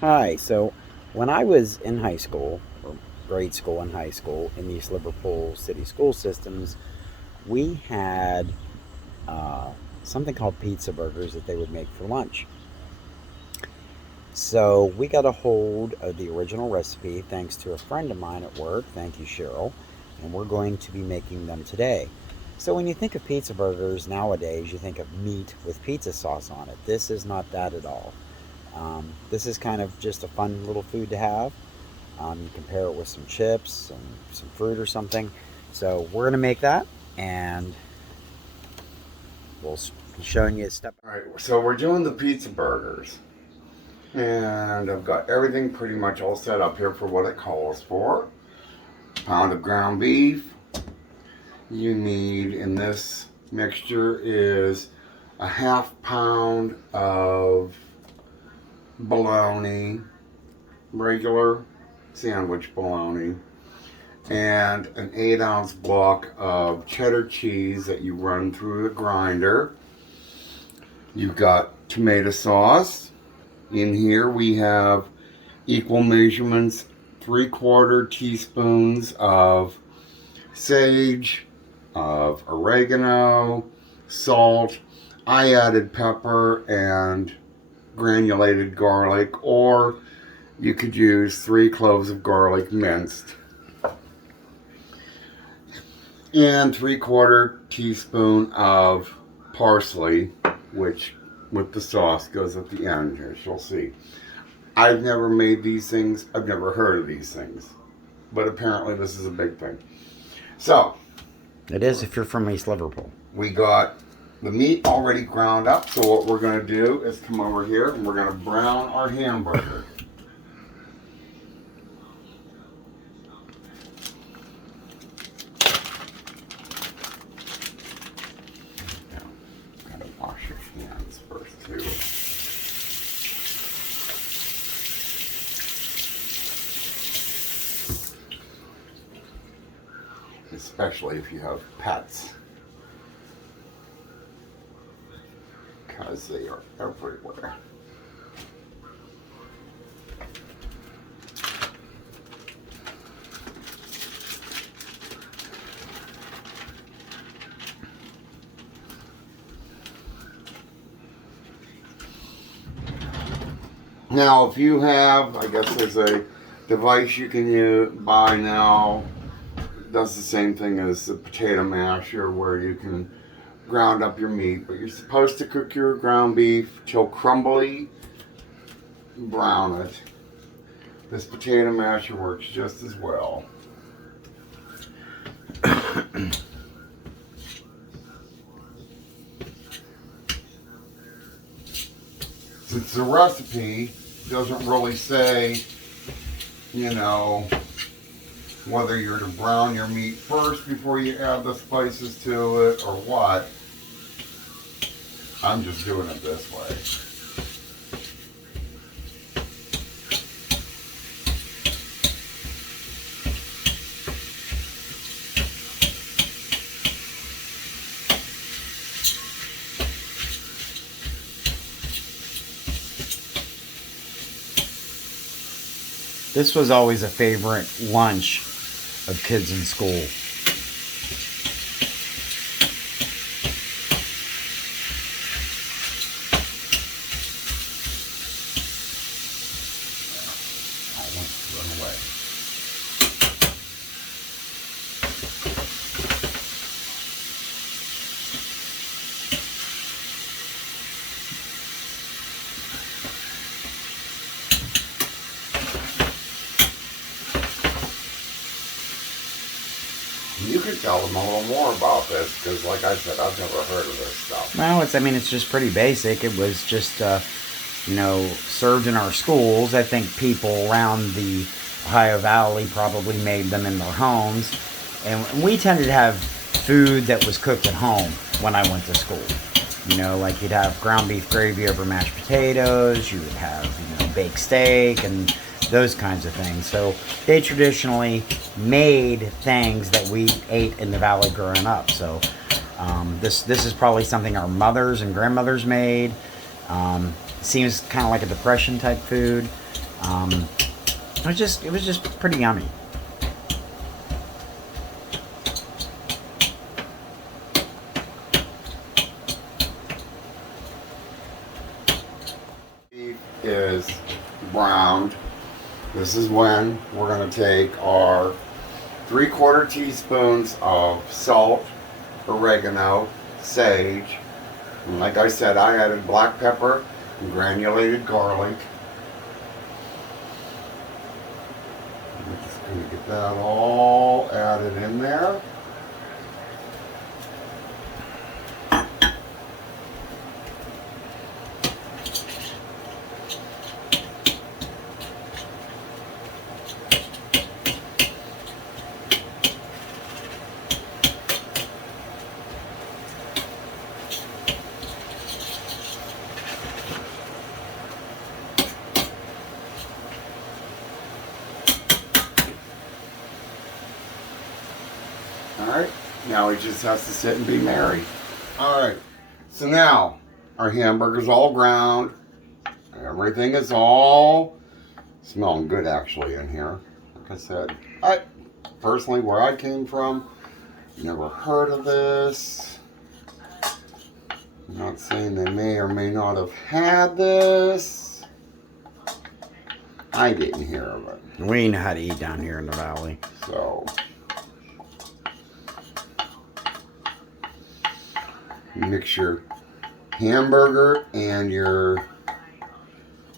Hi. So, when I was in high school, or grade school and high school, in the East Liverpool city school systems, we had uh, something called pizza burgers that they would make for lunch. So, we got a hold of the original recipe thanks to a friend of mine at work. Thank you, Cheryl. And we're going to be making them today. So, when you think of pizza burgers nowadays, you think of meat with pizza sauce on it. This is not that at all. This is kind of just a fun little food to have. You can pair it with some chips and some fruit or something. So we're going to make that, and we'll be showing you a step. All right, so we're doing the pizza burgers. And I've got everything pretty much all set up here for what it calls for. Pound of ground beef. You need in this mixture is a half pound of bologna, regular sandwich bologna, and an 8-ounce block of cheddar cheese that you run through the grinder. You've got tomato sauce. In here we have equal measurements, 3/4 teaspoons of sage, of oregano, salt. I added pepper and granulated garlic, or you could use 3 cloves of garlic minced, and 3/4 teaspoon of parsley, which with the sauce goes at the end here. You'll see. I've never made these things. I've never heard of these things, but apparently this is a big thing. So It is if you're from East Liverpool. we got the meat already ground up. So what we're going to do is come over here and we're going to brown our hamburger. Now, gotta wash your hands first too. Especially if you have pets, because they are everywhere. Now, if you have, I guess there's a device you can buy now. Does the same thing as the potato masher, where you can ground up your meat, but you're supposed to cook your ground beef till crumbly, brown it. This potato masher works just as well. Since the recipe doesn't really say, you know, whether you're to brown your meat first before you add the spices to it or what, I'm just doing it this way. This was always a favorite lunch of kids in school. I want to run away. You could tell them a little more about this, because like I said, I've never heard of this stuff. Well, I mean, it's just pretty basic. It was just, served in our schools. I think people around the Ohio Valley probably made them in their homes. And we tended to have food that was cooked at home when I went to school. Like you'd have ground beef gravy over mashed potatoes, you would have, baked steak and those kinds of things. So they traditionally made things that we ate in the valley growing up. So this is probably something our mothers and grandmothers made. Seems kind of like a depression type food. It was just pretty yummy. Beef is browned. This is when we're going to take our 3/4 teaspoons of salt, oregano, sage, and like I said, I added black pepper and granulated garlic. I'm just going to get that all added in there. Alright, now he just has to sit and be merry. Alright, so now our hamburger's all ground. Everything is all smelling good actually in here. Like I said, personally, where I came from, never heard of this. I'm not saying they may or may not have had this. I didn't hear of it. We know how to eat down here in the valley. So mix your hamburger and your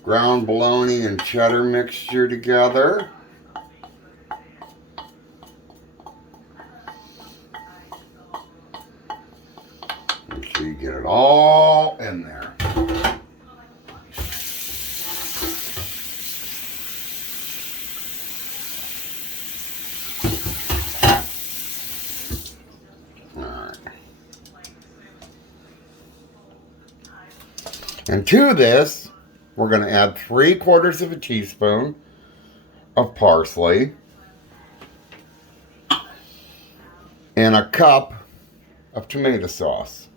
ground bologna and cheddar mixture together. Make sure you get it all in there. And to this, we're going to add 3/4 teaspoon of parsley and a cup of tomato sauce.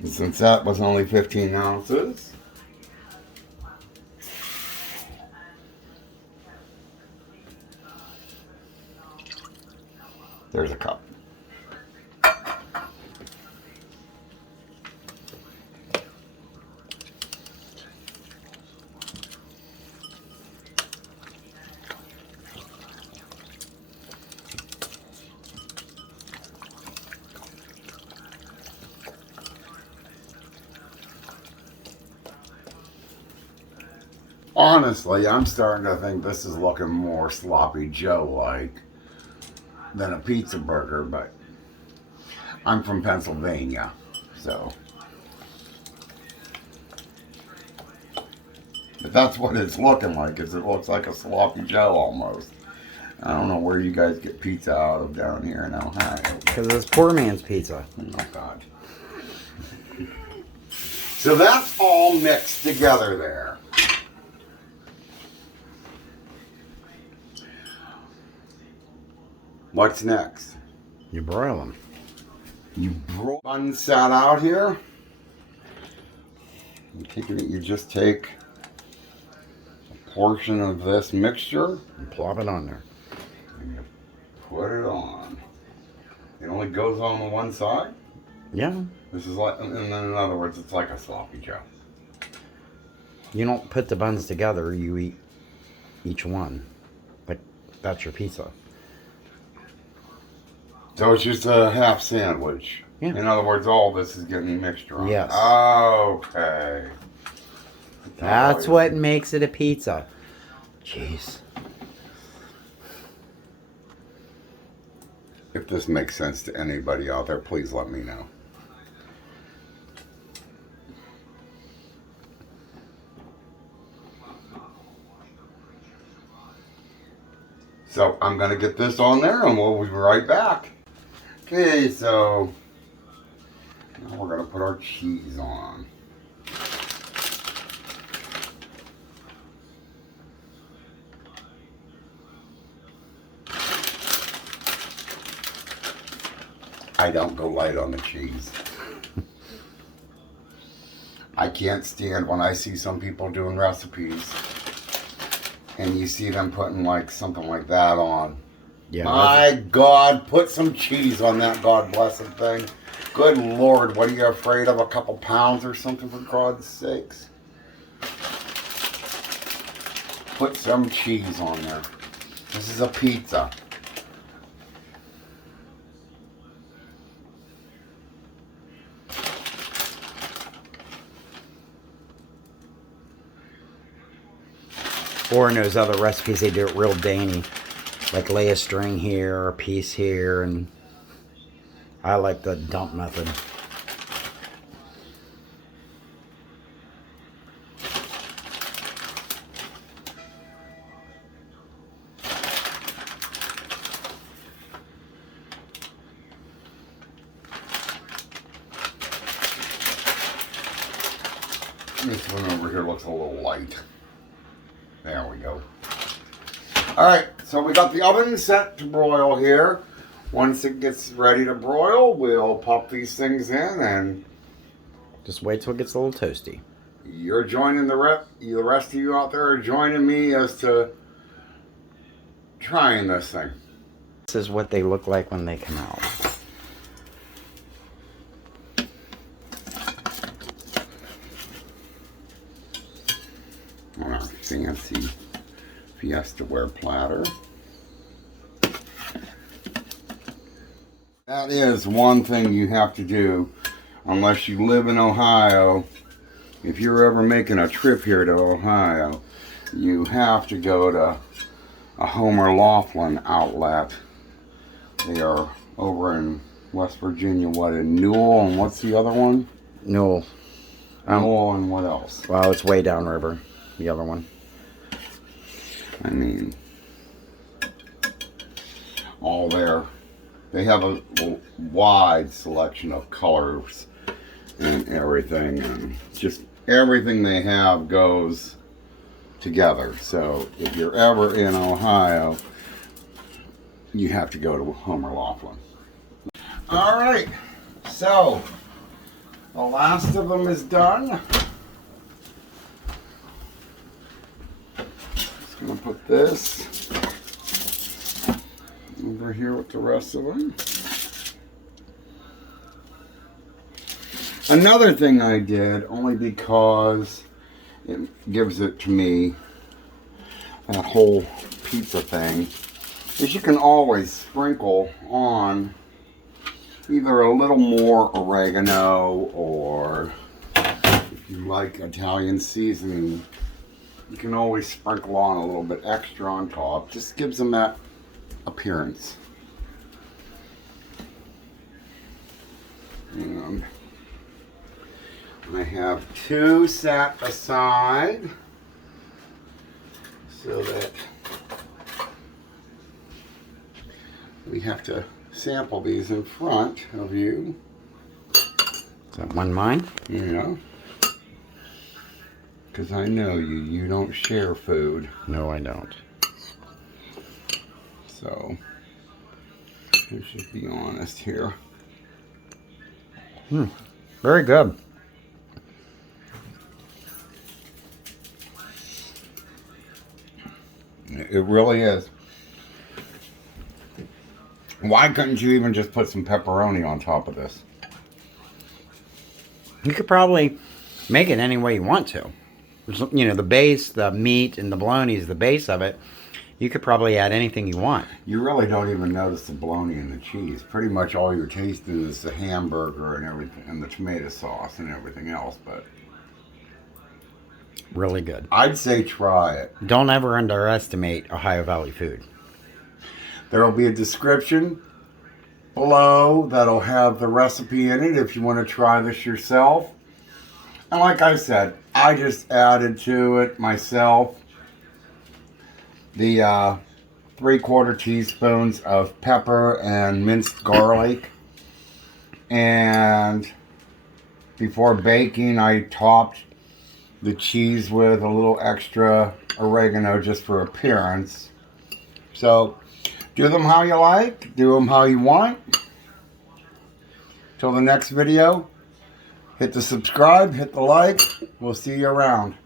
And since that was only 15 ounces, there's a cup. Honestly, I'm starting to think this is looking more sloppy Joe-like than a pizza burger, but I'm from Pennsylvania, so. But that's what it's looking like, is it looks like a sloppy Joe almost. I don't know where you guys get pizza out of down here in Ohio. Because it's poor man's pizza. Oh, God. So that's all mixed together there. What's next? You broil them. You broil buns sat out here. You just take a portion of this mixture And plop it on there. and you put it on. It only goes on the one side. Yeah. This is like, and then in other words, it's like a sloppy Joe. You don't put the buns together, you eat each one. Like, that's your pizza. So it's just a half sandwich. Yeah. In other words, all this is getting mixture on. Yes. Okay. That's what makes it a pizza. Jeez. If this makes sense to anybody out there, please let me know. So I'm going to get this on there and we'll be right back. Okay, so now we're going to put our cheese on. I don't go light on the cheese. I can't stand when I see some people doing recipes and you see them putting like something like that on. Yeah. My God, put some cheese on that God blessed thing. Good Lord, what are you afraid of? A couple pounds or something, for God's sakes? Put some cheese on there. This is a pizza. Or in those other recipes, they do it real dainty. Like lay a string here, a piece here, and I like the dump method. This one over here looks a little light. There we go. Alright, so we got the oven set to broil here. Once it gets ready to broil, we'll pop these things in and Just wait till it gets a little toasty. you're joining the rest of you out there are joining me as to trying this thing. This is what they look like when they come out. On our fancy Fiesta-ware platter. That is one thing you have to do unless you live in Ohio. If you're ever making a trip here to Ohio, you have to go to a Homer Laughlin outlet. They are over in West Virginia, what, in Newell, and what's the other one? No. Newell and what else? Well, it's way downriver, the other one. I mean, all there. They have a wide selection of colors and everything, and just everything they have goes together. So if you're ever in Ohio, you have to go to Homer Laughlin. All right, so the last of them is done. Just gonna put this over here with the rest of them. Another thing I did, only because it gives it to me, that whole pizza thing, is you can always sprinkle on either a little more oregano, or if you like Italian seasoning, you can always sprinkle on a little bit extra on top. Just gives them that appearance. And I have two set aside so that we have to sample these in front of you. Is that one mine? Yeah. Because I know you don't share food. No, I don't. So, let's just be honest here. Very good. It really is. Why couldn't you even just put some pepperoni on top of this? You could probably make it any way you want to. You know, the base, the meat, and the bologna is the base of it. You could probably add anything you want. You really don't even notice the bologna and the cheese. Pretty much all you're tasting is the hamburger and everything, and the tomato sauce and everything else. But Really good. I'd say try it. Don't ever underestimate Ohio Valley food. There will be a description below that'll have the recipe in it if you want to try this yourself. And like I said, I just added to it myself the 3/4 teaspoons of pepper and minced garlic. And before baking, I topped the cheese with a little extra oregano just for appearance. So do them how you like, do them how you want. Till the next video, Hit the subscribe, hit the like. We'll see you around.